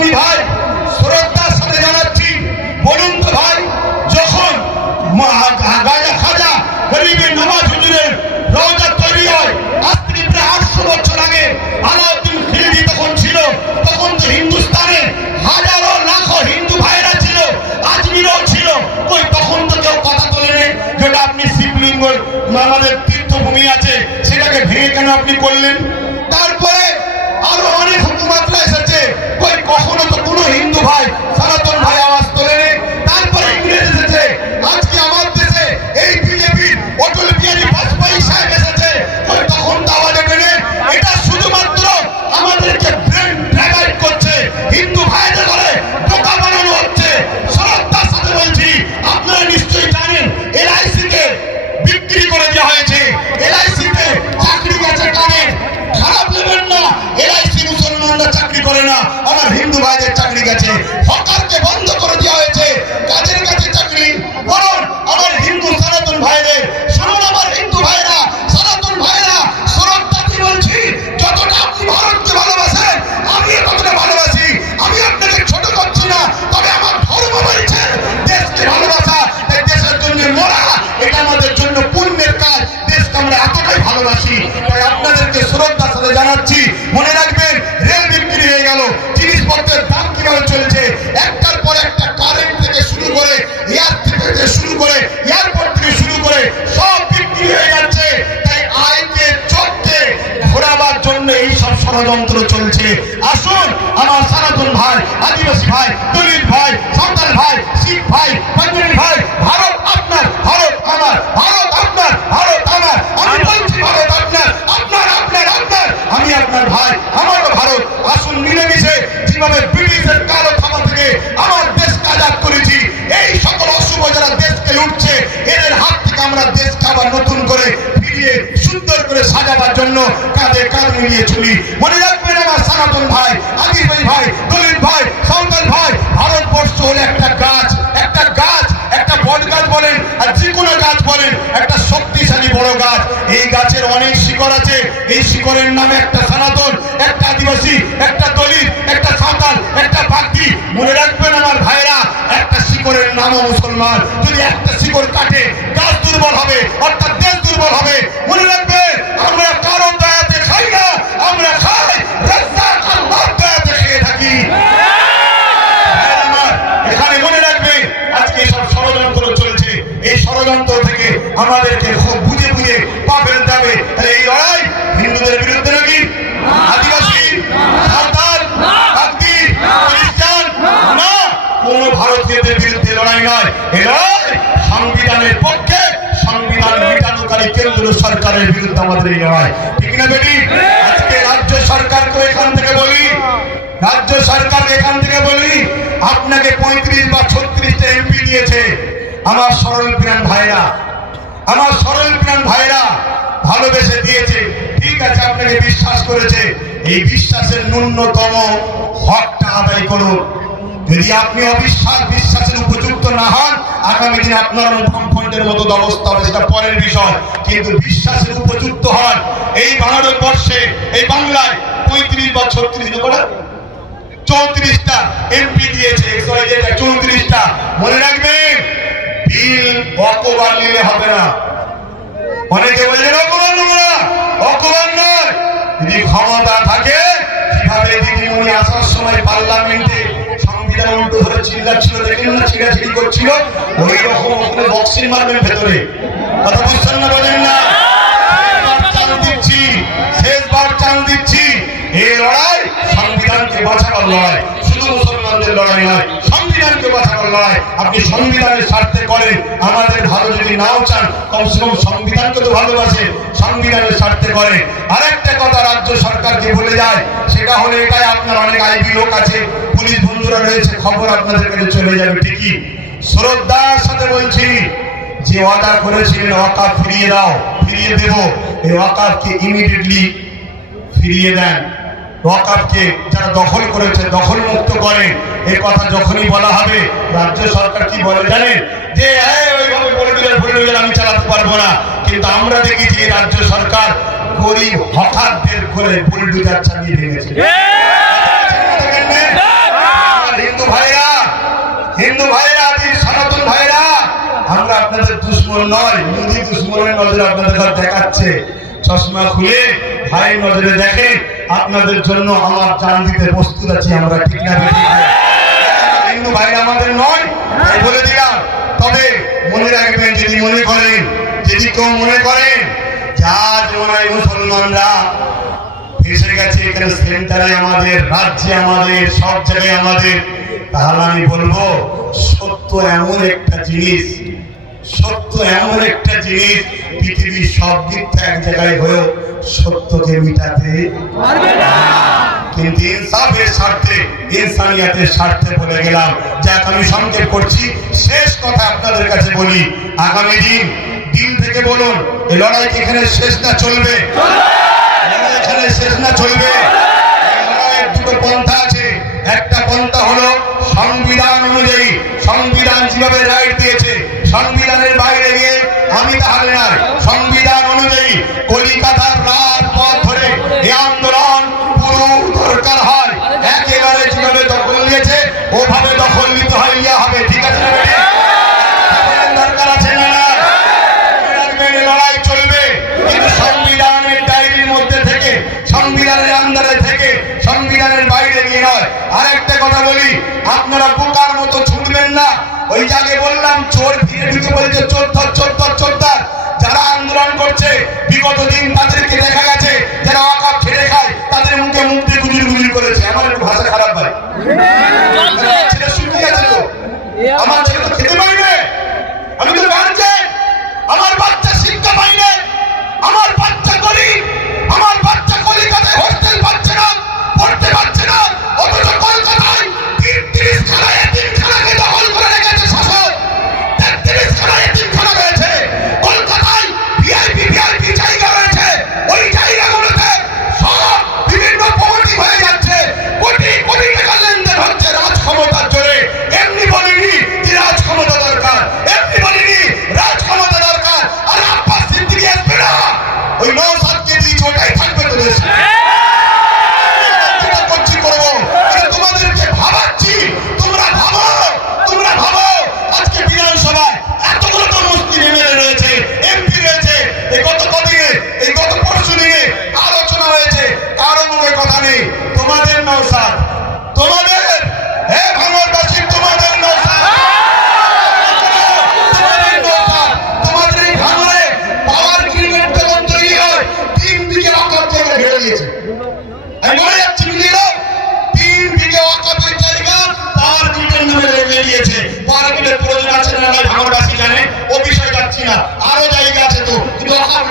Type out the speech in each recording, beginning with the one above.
ভাই, শ্রদ্ধার সাথে জানাচ্ছি বলুন তো ভাই, যখন গাজা খাজা গরিবের নামাজ হুজুরের রওজা তৈরি হয়, আজ থেকে প্রায় আটশো বছর আগে আলাউদ্দিন খিলজি তখন ছিল, তখন তো হিন্দুস্তানে হাজারো লাখো হিন্দু ভাইরা ছিল, আজমিরও ছিল। ওই তখন তো কেউ কথা তোলেনি যেটা আপনি শিবলিঙ্গ আমাদের তীর্থভূমি আছে, সেটাকে ভেঙে কেন আপনি করলেন? কখনো তো কোনো হিন্দু ভাই সনাতন ষড়যন্ত্র চলছে। আসুন, আমার সনাতন ভাই, আদিবাসী ভাই, দলিত ভাই সাঁওতাল ভাই, শিখ ভাই, পাঞ্জাবি ভাই, ভারত আপনার, ভারত আমার জন্য কাঁধে কাঁধ মিলিয়ে চলি। মনে রাখবেন আমার সনাতন ভাই, আদিবাসী ভাই, দলিত ভাই সাঁওতাল ভাই, ভারতবর্ষ হলে একটা গাছ একটা গাছ, একটা বট গাছ বলেন, আর যে কোনো গাছ বলেন, একটা শক্তিশালী বড় গাছ। এই গাছের অনেক শিকড় আছে। এই শিকড়ের নামে একটা সনাতন, একটা আদিবাসী, একটা দলিত, একটা সাঁওতাল, একটা বাগদি মনে রাখবেন আমার ভাইরা একটা শিকড়ের নামও মুসলমান। যদি একটা শিকড় কাটে, গাছ দুর্বল হবে, অর্থাৎ দেশ দুর্বল হবে। মনে রাখবেন, আমরা কারও দয়াতে খাই না, আমরা খাই মনে রাখবে আমাদেরকে খুব বুঝে বুঝে পা ফেলতে হবে তাহলে এই লড়াই হিন্দুদের বিরুদ্ধে নাকি আদিবাসী সাঁওতাল বাগদি খ্রিস্টান না কোন ভারতীয়দের বিরুদ্ধে লড়াই নয় লড়াই সংবিধানের পক্ষে সংবিধান মেটানোকারী কেন্দ্র সরকারের বিরুদ্ধে আমাদের ঠিক না বেটি? আজকে রাজ্য এখান থেকে বলি। রাজ্য সরকারকে এখান থেকে বলি, আপনাকে পঁয়ত্রিশ বা ছত্রিশটা এমপি দিয়েছে আমার সরল প্রাণ ভাইরা। আমার সরল প্রাণ ভাইরা ভালোবেসে দিয়েছে। ঠিক আছে, আপনাকে বিশ্বাস করেছে। এই বিশ্বাসের ন্যূনতম হকটা আদায় করুন। যদি আপনি অবিশ্বাস, বিশ্বাসের উপযুক্ত না হন আগামী আপনার মতো অবস্থা হবে, সেটা পরের বিষয়। কিন্তু বিশ্বাসের উপযুক্ত হন। এই ভারতবর্ষে, এই বাংলায় পঁয়ত্রিশ বা ছত্রিশ চৌত্রিশটা এমপি দিয়েছে চৌত্রিশটা। মনে রাখবেন, বিল অকবার নিলে হবে না। অনেকে অকবার না। অকবার নয়। যদি ক্ষমতা থাকে, কীভাবে আসার সময় পার্লামেন্টে সংবিধান উল্টো ধরে চিল্লাচ্ছিল দেখলেন না ছিঁড়াছিড়ি করছিল। ওই রকম ওখানে বক্সিং মারবেন ভেতরে। কথা বুঝছেন না বলেন না? দিচ্ছি, শেষবার চাল দিচ্ছি। এই লড়াই সংবিধানকে বাঁচানোর লড়াই। শুধু মুসলমানদের লড়াই নয় সংবিধানকে বাঁচাবার লড়াই। আপনি সংবিধানের স্বার্থে করেন, আমাদের ভালো যদি নাও চান, কমসে কম সংবিধানকে তো ভালোবাসে সংবিধানের স্বার্থে করেন। আরেকটা কথা রাজ্য সরকারকে বলে যায়, সেটা হলো এটাই, আপনার অনেক আইবি লোক আছে, পুলিশ বন্ধুরা রয়েছে, খবর আপনাদের কাছে চলে যাবে ঠিকই। শ্রদ্ধার সাথে বলছি, যে অর্ডার করেছিলেন, ওয়াকাফ ফিরিয়ে দাও, ফিরিয়ে দেব। এই ওয়াকাফকে ইমিডিয়েটলি ফিরিয়ে দেন। ওয়াকাফকে যারা দখল করেছে দখল মুক্ত করে। এই কথা যখনই বলা হবে রাজ্য সরকার কি বলে জানেন? যে হ্যাঁ ওইভাবে বলে দিলেন বলে দিলেন আমি চালাতে পারব না। কিন্তু আমরা দেখেছি রাজ্য সরকার গরিব হঠাৎ বের করে বুলডুজার চালিয়ে ভেঙেছে দেখেন না? হিন্দু ভাইরা সনাতন ভাইরা আমরা আপনাদের দুশ্মন নয় মোদি দুশ্মনের নজরে আপনাদের দেখাচ্ছে। চশমা খুলে ভাই নজরে দেখে আপনাদের জন্য আমার জান দিতে প্রস্তুত আছি, আমরা ঠিক না? হিন্দু ভাইরা আমাদের নয় বলে দিলাম তবে মনে রাখবেন যদি মনে করেন যদি কেউ মনে করেন যা মুসলমানরা গেছে এখানে আমাদের, রাজ্যে আমাদের আমাদের, তাহলে আমি বলব, সত্য এমন একটা জিনিস সত্য এমন একটা জিনিস, পৃথিবীর সব দিকটা এক জায়গায় হয়েও সত্যকে মিটাতে কিন্তু ইনসাফের স্বার্থে, ইনসানিয়াতের স্বার্থে বলে গেলাম, যাক আমি সংক্ষেপ করছি, শেষ কথা আপনাদের কাছে বলি। আগামী দিন দিন থেকে বলুন এই লড়াই এখানে শেষ না চলবে? লড়াই এখানে শেষ না চলবে? লড়াইয়ের দুটো পন্থা আছে। একটা পন্থা হলো সংবিধান অনুযায়ী, সংবিধান যেভাবে রাইট দিয়েছে সংবিধানের বাইরে গিয়ে আমি তাহলে আর সংবিধান অনুযায়ী কলিকাতার ওই জায়গায় বললাম চোর ফিরে ঢুকে বলছে চোর ধর চোর ধর চোর ধর। যারা আন্দোলন করছে বিগত দিন তাদেরকে দেখা গেছে যারা অকাপ ছেড়ে খায় তাদের মুখে মুখ দিয়ে গুজির গুজুর করেছে। আমার একটু ভাষা খারাপ হয় ছেলে তো? আমার ছেলে তো খেতে পারি আমি তো বাড়ছে আমার বাচ্চা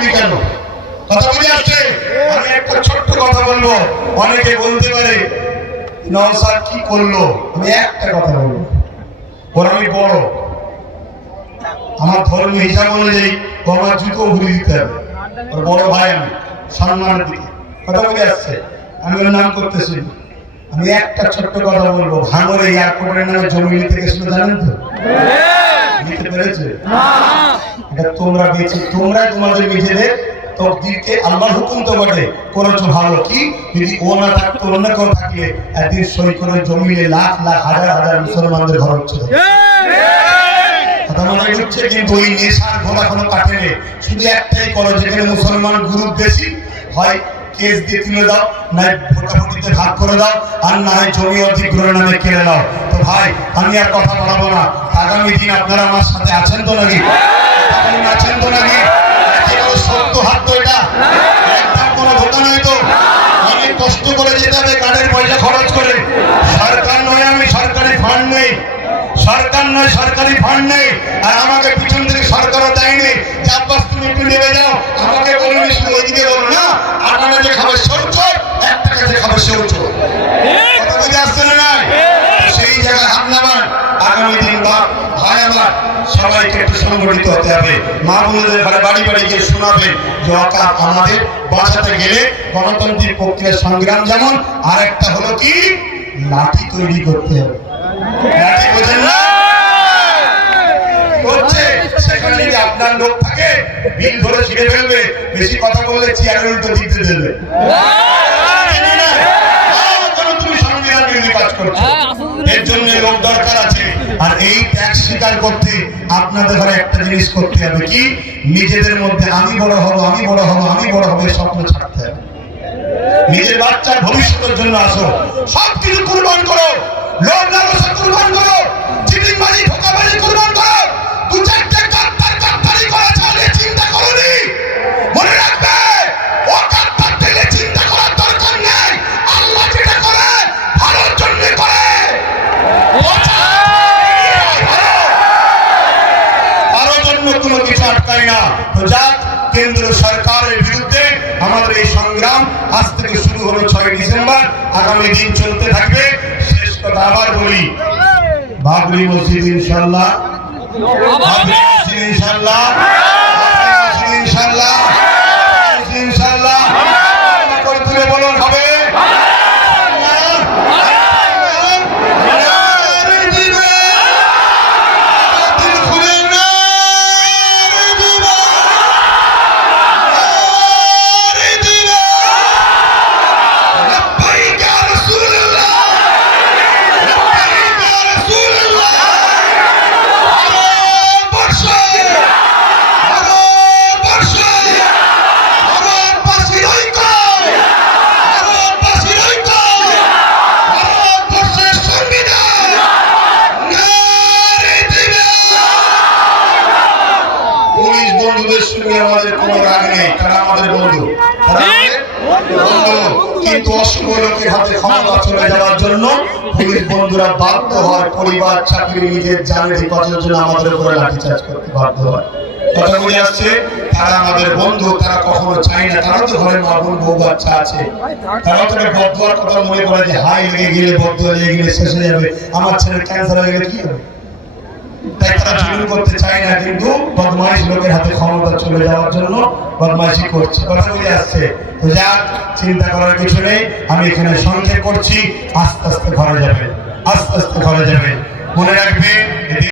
কিন্তু কেন? কথা বুঝে আসছে? আমি একটা ছোট্ট কথা বলব। অনেকে বলতে পারে নওসাদ কি করল? আমি একটা কথা বলব। ওর আমি বড়। আমার ধর্মীয় হিসাব অনুযায়ী আমার জুতো ঘুরে দিতে হবে। ওর বড় ভাই আমি সম্মানের দিকে। কথা বলে আসছে? আমি ওর নাম করতেছি। আমি একটা ছোট্ট কথা বলব। ভাঙরে এয়ারপোর্টের নামে জমি নিতে গেছিল জানেন তো? নিতে পেরেছে? এটা তোমরা বেঁচে তোমরা তোমাদের নিজেদের তকদিরকে আল্লাহ হুকুম তো বটে। করেছ ভালো। কি? যদি ও না থাকতো অন্য কেউ থাকলে একদিন সই করে জমিয়ে লাখ লাখ হাজার হাজার মুসলমানদের ঘর হচ্ছে। মনে হচ্ছে কিন্তু ওই নেশার ঘোলা কোনো কাটেনি শুধু একটাই করো যেখানে মুসলমান গ্রুপ বেশি হয় কেস দিয়ে তুলে দাও ভাগ করে দাও, আর না হয় জমি অধিগ্রহণ কেড়ে দাও তো ভাই, আমি আর কথা বলাবো না। আগামী দিন আপনারা আমার সাথে আছেন তো নাকি? আছেন তো নাকি? সত্য হাত তো এটা? একদম কোনো ঘটনা নয় তো? অনেক কষ্ট করে যেতে হবে গাড়ির পয়সা খরচ করে সরকার নয় আমি সরকারি ফান্ড নেই সরকার নয়, সরকারি ফান্ড নেই। আর আমাকে পিছন থেকে সরকারও দেয়নি। যে আব্বাস তুমি একটু নেমে যাও। আমাকে বলুন শুধু ওইদিকে বলো না। আপনারা যে খাবার খাবার সৌচ কথা বুঝে আসছে না? নাই? সেই জায়গায় আগামী দিন বা ভাই সবাইকে একটু হবে। মা বাড়ি বাড়ি যে আমাদের গেলে গণতান্ত্রিক প্রক্রিয়ার সংগ্রাম যেমন আর একটা হলো কি? লাঠি তৈরি করতে হবে। সেখানে যদি আপনার লোক থাকে বিল ধরে ছিঁড়ে ফেলবে বেশি কথা বললে চেয়ারের উল্টো দিতে দেবে। জানি না? আহ, কেন তুমি সংবিধান বিরোধী কাজ করছ? এর জন্য লোক দরকার আছে। আর এই ত্যাগ স্বীকার করতে আপনাদের ঘরে একটা জিনিস করতে হবে কি? নিজেদের মধ্যে আমি বড় হব আমি বড় হব আমি বড় হবে স্বপ্ন ছাড়তে হবে। নিজের বাচ্চার ভবিষ্যতের জন্য আসো। সব কিছু কুরবান করো। লোক লালসা কুরবান করো চিটিং মারি ধোকাবাজি কুরবান করো। বাবরি মসজিদ ইনশাল্লাহ ইনশাল্লাহ আমাদের বন্ধু। কিন্তু অশুভ লোকের হাতে ক্ষমতা চলে যাওয়ার জন্য পুলিশ বন্ধুরা বাধ্য হয় পরিবার, চাকরি, নিজের জানের হেফাজতের জন্য আমাদের উপরে লাঠিচার্জ করতে বাধ্য হয়। কথা বলে আসছে, তারা আমাদের বন্ধু, তারা কখনো চায় না। তারা তো ঘরে মা বোন, বউ বাচ্চা আছে। তারা তো বদুয়ার কথা মনে করে যে হাই, লেগে গেলে বদুয়া লেগে গেলে শেষ হয়ে যাবে। আমার ছেলের ক্যান্সার হয়ে গেলে কি হবে? বদমাইশ হাতে চলে যাওয়ার জন্য কথা আসছে। যাক, চিন্তা করার নেই, আমি এখানে সংক্ষেপ করছি, আস্তে আস্তে ঘরে যাবে, আস্তে আস্তে ঘরে যাবে। মনে রাখবে